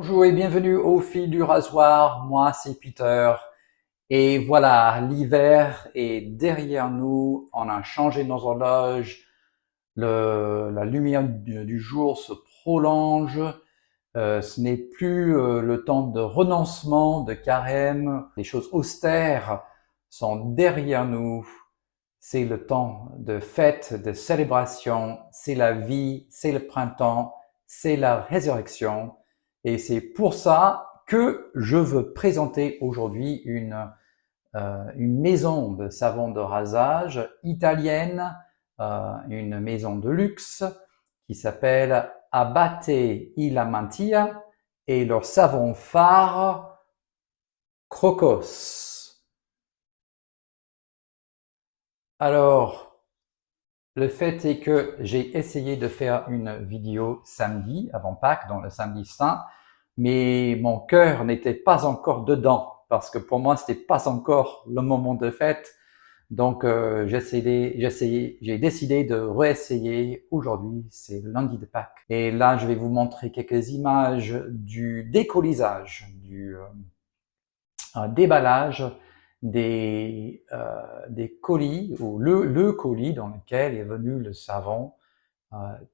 Bonjour et bienvenue au fil du rasoir. Moi, c'est Peter. Et voilà, l'hiver est derrière nous. On a changé nos horloges. La lumière du jour se prolonge. Ce n'est plus le temps de renoncement, de carême. Les choses austères sont derrière nous. C'est le temps de fête, de célébration. C'est la vie, c'est le printemps, c'est la résurrection. Et c'est pour ça que je veux présenter aujourd'hui une maison de savon de rasage italienne, une maison de luxe qui s'appelle Abate Illa Mantia et leur savon phare Crocos. Alors, le fait est que j'ai essayé de faire une vidéo samedi, avant Pâques, dans le samedi saint, mais mon cœur n'était pas encore dedans, parce que pour moi, ce n'était pas encore le moment de fête. Donc, j'ai décidé de réessayer aujourd'hui, c'est le lundi de Pâques. Et là, je vais vous montrer quelques images du décollissage, du déballage des colis, ou le colis dans lequel est venu le savon,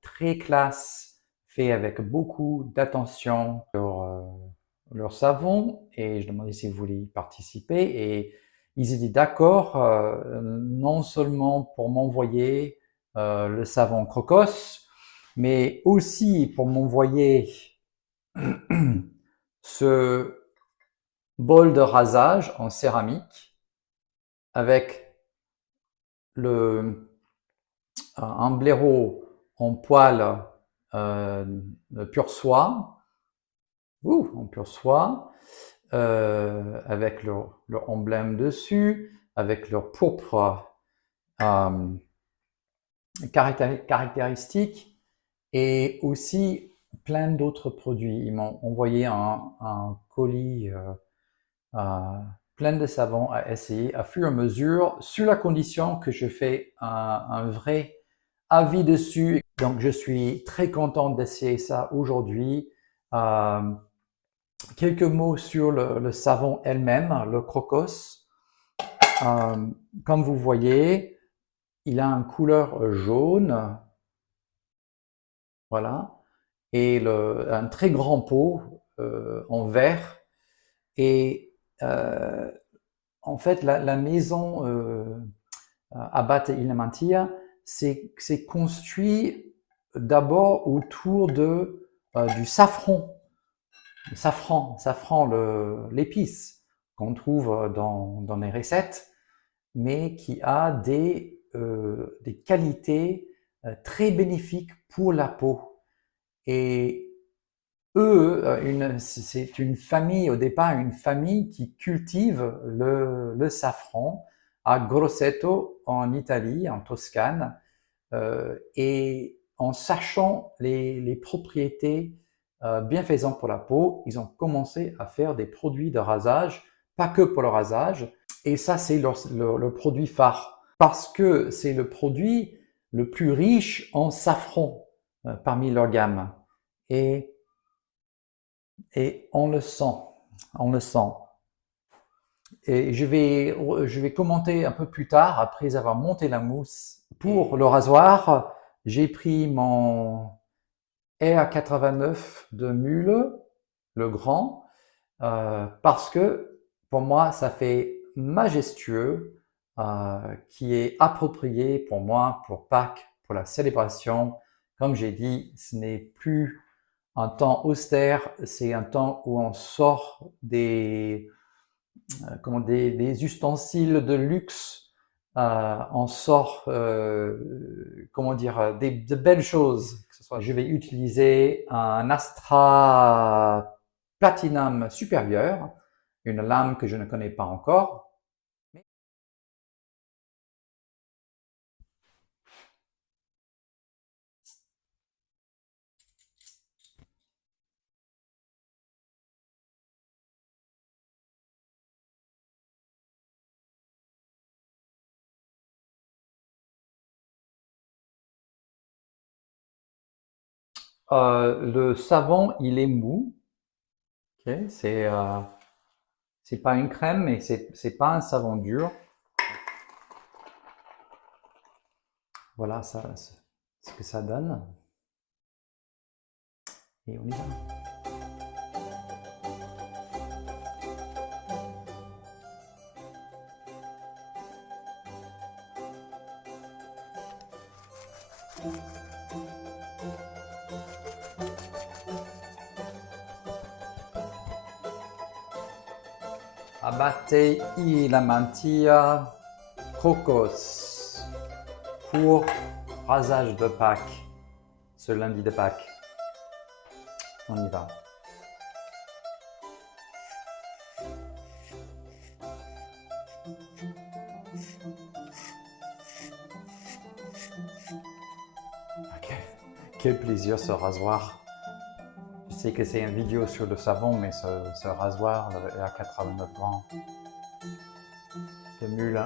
très classe, fait avec beaucoup d'attention sur leur savon, et je demandais si vous voulez y participer, et ils étaient d'accord non seulement pour m'envoyer le savon Crocos, mais aussi pour m'envoyer ce bol de rasage en céramique avec un blaireau en poil de pur soie, en pur soie, avec leur emblème dessus, avec leur pourpre euh, caractéristique, et aussi plein d'autres produits. Ils m'ont envoyé un colis plein de savons à essayer à fur et à mesure, sur la condition que je fais un vrai avis dessus. Donc, je suis très content d'essayer ça aujourd'hui. Euh, Quelques mots sur le savon elle-même, le Crocos. Euh, Comme vous voyez, il a une couleur jaune, voilà, et un très grand pot en verre. Et en fait, la maison Abate Ilmantia s'est construit d'abord autour du safran. Safran, l'épice qu'on trouve dans les recettes, mais qui a des qualités très bénéfiques pour la peau. Et eux, c'est une famille, au départ, une famille qui cultive le safran à Grosseto, en Italie, en Toscane, et en sachant les propriétés bienfaisantes pour la peau, ils ont commencé à faire des produits de rasage, pas que pour le rasage, et ça c'est leur produit phare, parce que c'est le produit le plus riche en safran parmi leur gamme. Et, et on le sent. Et je vais commenter un peu plus tard, après avoir monté la mousse. Pour le rasoir, j'ai pris mon R89 de Mule, le grand, parce que pour moi, ça fait majestueux, qui est approprié pour moi, pour Pâques, pour la célébration. Comme j'ai dit, ce n'est plus un temps austère, c'est un temps où on sort des ustensiles de luxe, on sort, comment dire, de belles choses. Que ce soit, je vais utiliser un Astra Platinum supérieur, une lame que je ne connais pas encore. Le savon, il est mou, Ok, c'est pas une crème, mais c'est pas un savon dur. Voilà ça, ce que ça donne. Et on y va. Abate y la mantilla Crocos pour rasage de Pâques, ce lundi de Pâques. On y va. Ok. Quel plaisir ce rasoir. Je sais que c'est une vidéo sur le savon, mais ce rasoir est à 89 grammes de mule.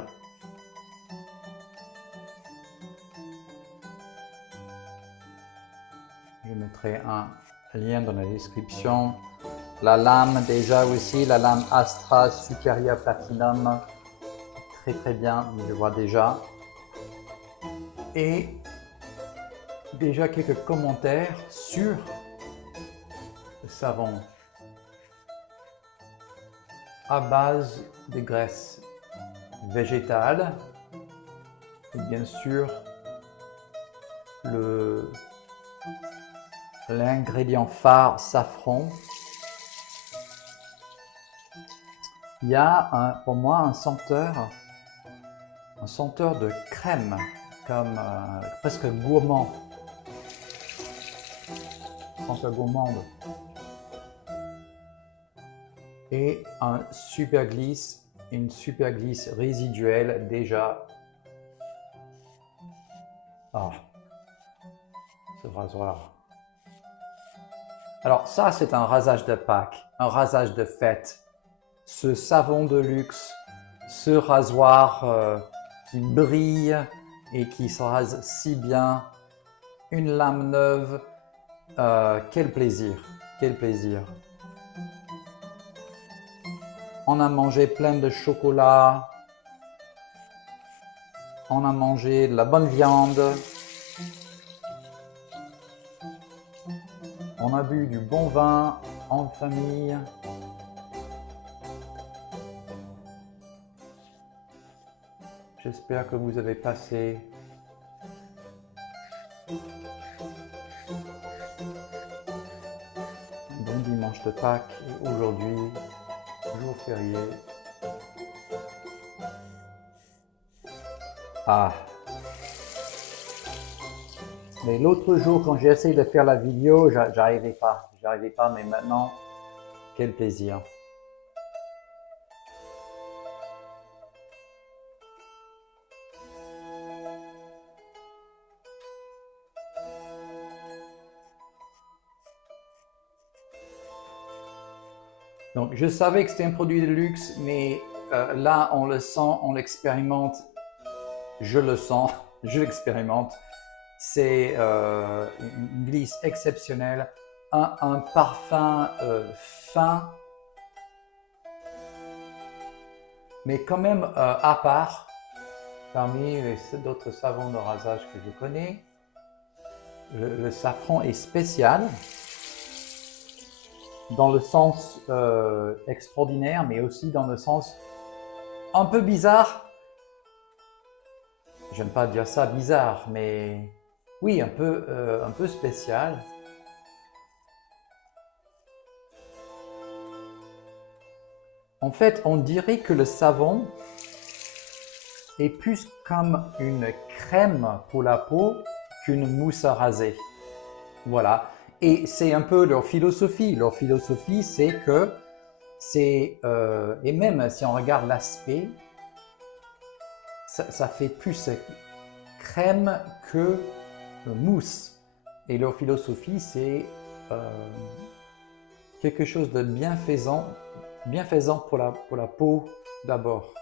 Je mettrai un lien dans la description. La lame déjà aussi, la lame Astra Superior Platinum. Très très bien, je le vois déjà. Et déjà quelques commentaires sur le savon à base de graisse végétale et bien sûr l'ingrédient phare safran. Il y a pour moi un senteur de crème, comme presque gourmand, senteur gourmande. Et une super glisse résiduelle déjà. Ah, ce rasoir. Alors ça, c'est un rasage de Pâques, un rasage de fête. Ce savon de luxe, ce rasoir qui brille et qui se rase si bien, une lame neuve, quel plaisir, quel plaisir. On a mangé plein de chocolat, on a mangé de la bonne viande, on a bu du bon vin en famille. J'espère que vous avez passé un bon dimanche de Pâques et aujourd'hui, jour férié. Ah. Mais l'autre jour, quand j'ai essayé de faire la vidéo, j'arrivais pas, mais maintenant, quel plaisir. Donc, je savais que c'était un produit de luxe, mais là, on le sent, on l'expérimente. Je le sens, je l'expérimente. C'est une glisse exceptionnelle, un parfum fin, mais quand même à part parmi d'autres savons de rasage que je connais. Le safran est spécial dans le sens extraordinaire, mais aussi dans le sens un peu bizarre. J'aime pas dire ça bizarre, mais oui, un peu spécial. En fait, on dirait que le savon est plus comme une crème pour la peau qu'une mousse à raser. Voilà. Et c'est un peu leur philosophie. Leur philosophie, c'est que et même si on regarde l'aspect, ça fait plus crème que mousse. Et leur philosophie, c'est quelque chose de bienfaisant pour la peau d'abord.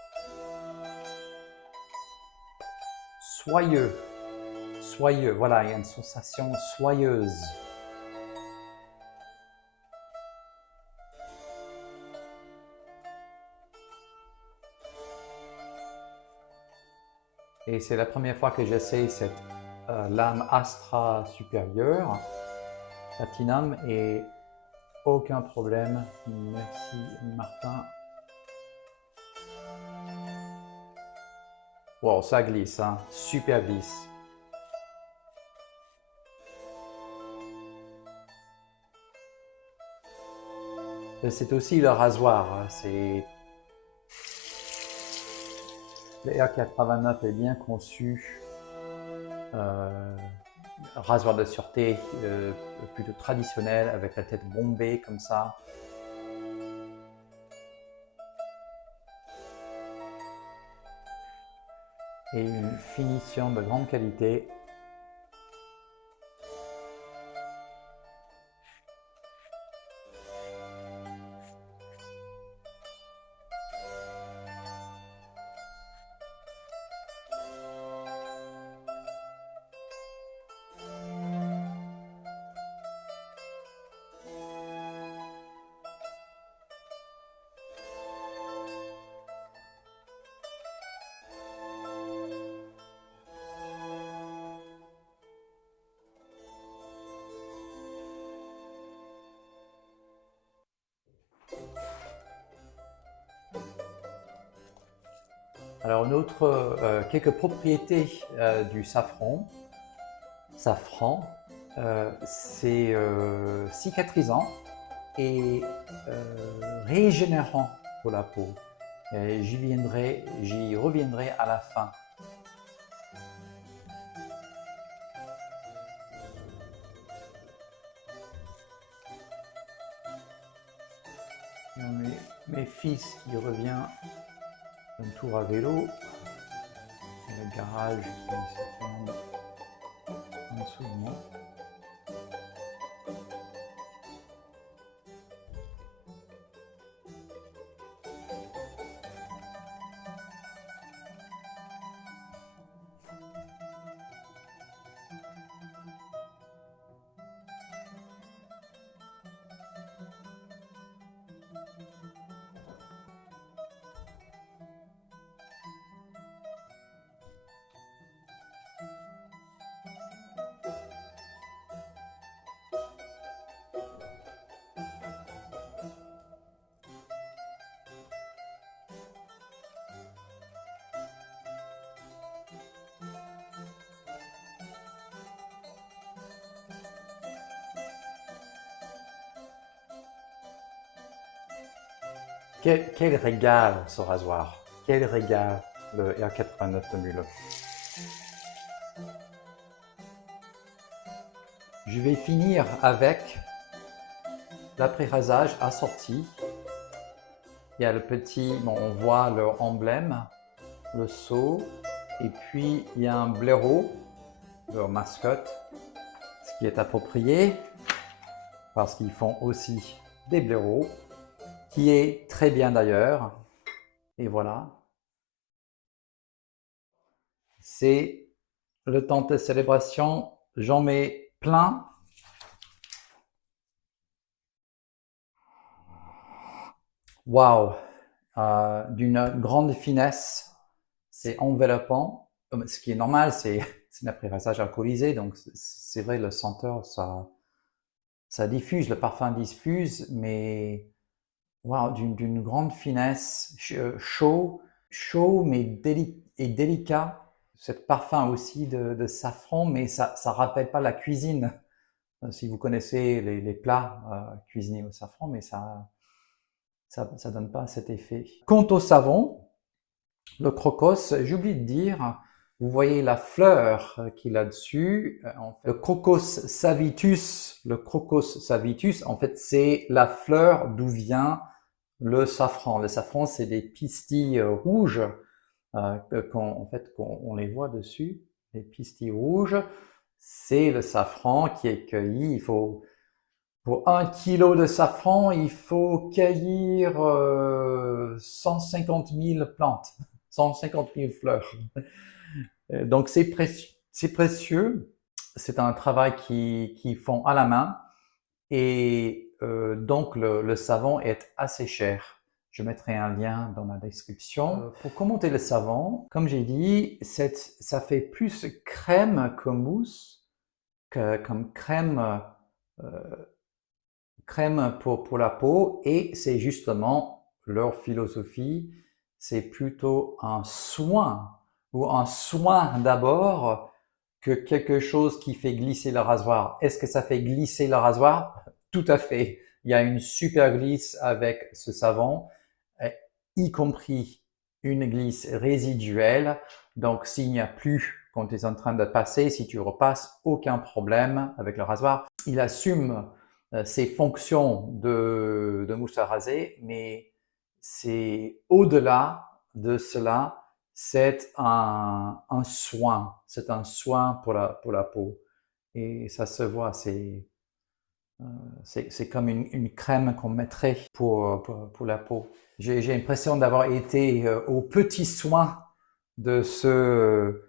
Soyeux, voilà, il y a une sensation soyeuse. Et c'est la première fois que j'essaie cette lame Astra supérieure, Platinum, et aucun problème. Merci Martin. Wow, ça glisse, hein? Super glisse. C'est aussi le rasoir, hein. Le R89 est bien conçu. Rasoir de sûreté plutôt traditionnel avec la tête bombée comme ça. Et une finition de grande qualité. Alors, quelques propriétés du safran. C'est cicatrisant et régénérant pour la peau. J'y reviendrai à la fin. Mes fils qui revient un tour à vélo. Et le garage qui se ferme en dessous de moi. Quel régal ce rasoir! Quel régal le R89 de Müller! Je vais finir avec l'après-rasage assorti. Il y a le petit, bon, on voit le emblème, le sceau, et puis il y a un blaireau, leur mascotte, ce qui est approprié parce qu'ils font aussi des blaireaux, qui est très bien d'ailleurs. Et voilà, c'est le temps de célébration. J'en mets plein. Waouh, d'une grande finesse, c'est enveloppant. Ce qui est normal, c'est un après-rasage alcoolisé, donc c'est vrai, le senteur, ça diffuse, le parfum diffuse, mais wow, d'une grande finesse, chaud mais délicat. Cet parfum aussi de safran, mais ça rappelle pas la cuisine. Si vous connaissez les plats cuisinés au safran, mais ça donne pas cet effet. Quant au savon, le crocos, j'ai oublié de dire, vous voyez la fleur qu'il a dessus, le crocos savitus, en fait, c'est la fleur d'où vient le safran. Le safran, c'est des pistilles rouges, en fait, on les voit dessus, les pistilles rouges. C'est le safran qui est cueilli. Pour 1 kilo de safran, il faut cueillir 150 000 plantes, 150 000 fleurs. Donc c'est précieux. C'est un travail qu'ils font à la main et donc le savon est assez cher. Je mettrai un lien dans la description. Pour commenter le savon, comme j'ai dit, ça fait plus crème que mousse, comme crème pour la peau, et c'est justement leur philosophie, c'est plutôt un soin, ou un soin d'abord, que quelque chose qui fait glisser le rasoir. Est-ce que ça fait glisser le rasoir? Tout à fait. Il y a une super glisse avec ce savon, y compris une glisse résiduelle. Donc, s'il n'y a plus, quand tu es en train de passer, si tu repasses, aucun problème avec le rasoir. Il assume ses fonctions de mousse à raser, mais c'est au-delà de cela, c'est un soin pour la peau. Et ça se voit, c'est comme une crème qu'on mettrait pour la peau. J'ai l'impression d'avoir été aux petits soins de ce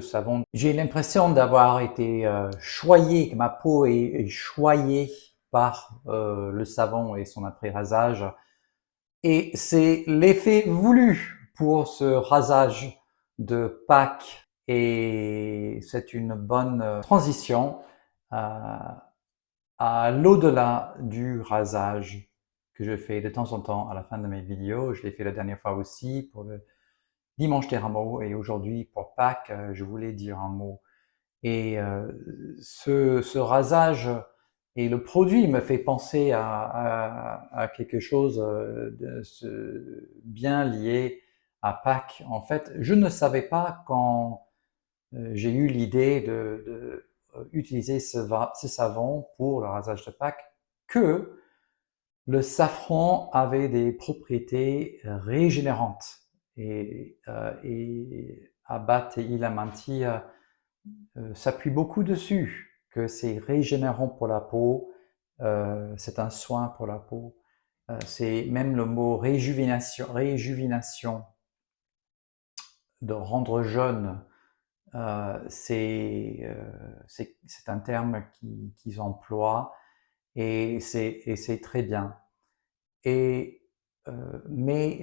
savon. J'ai l'impression d'avoir été choyé, que ma peau est choyée par le savon et son après-rasage. Et c'est l'effet voulu pour ce rasage de Pâques. Et c'est une bonne transition à l'au-delà du rasage que je fais de temps en temps à la fin de mes vidéos. Je l'ai fait la dernière fois aussi pour le dimanche des rameaux, et aujourd'hui pour Pâques, je voulais dire un mot. Et ce rasage et le produit me fait penser à quelque chose bien lié à Pâques. En fait, je ne savais pas quand j'ai eu l'idée de utiliser ce savon pour le rasage de Pâques que le safran avait des propriétés régénérantes. Et Abbat et Ilamanti s'appuient beaucoup dessus, que c'est régénérant pour la peau, c'est un soin pour la peau. C'est même le mot réjuvénation, de rendre jeune. C'est un terme qu'ils emploient, et c'est très bien. Mais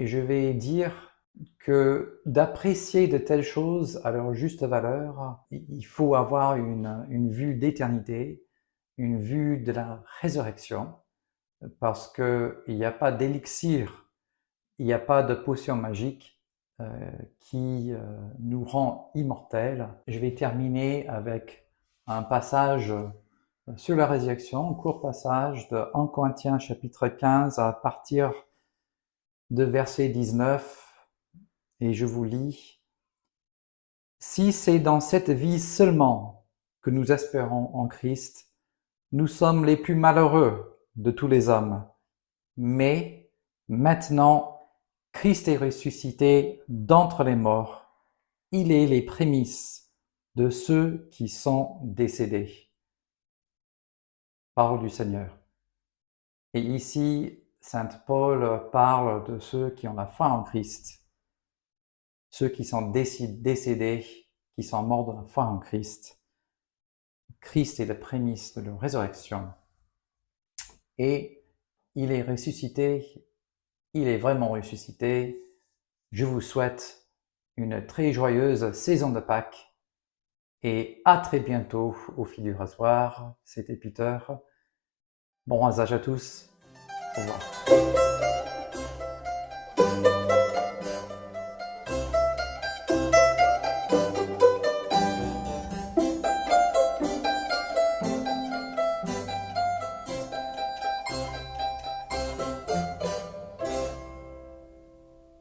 je vais dire que d'apprécier de telles choses à leur juste valeur, il faut avoir une vue d'éternité, une vue de la résurrection, parce qu'il n'y a pas d'élixir, il n'y a pas de potion magique qui nous rend immortels. Je vais terminer avec un passage sur la résurrection, un court passage de 1 Corinthiens chapitre 15 à partir de verset 19, et je vous lis. Si c'est dans cette vie seulement que nous espérons en Christ, nous sommes les plus malheureux de tous les hommes. Mais maintenant, Christ est ressuscité d'entre les morts. Il est les prémices de ceux qui sont décédés. Parole du Seigneur. Et ici, saint Paul parle de ceux qui ont la foi en Christ, ceux qui sont décédés, qui sont morts de la foi en Christ. Christ est la prémisse de leur résurrection. Et il est ressuscité, il est vraiment ressuscité. Je vous souhaite une très joyeuse saison de Pâques et à très bientôt au fil du rasoir. C'était Peter. Bon rasage à tous. Au revoir.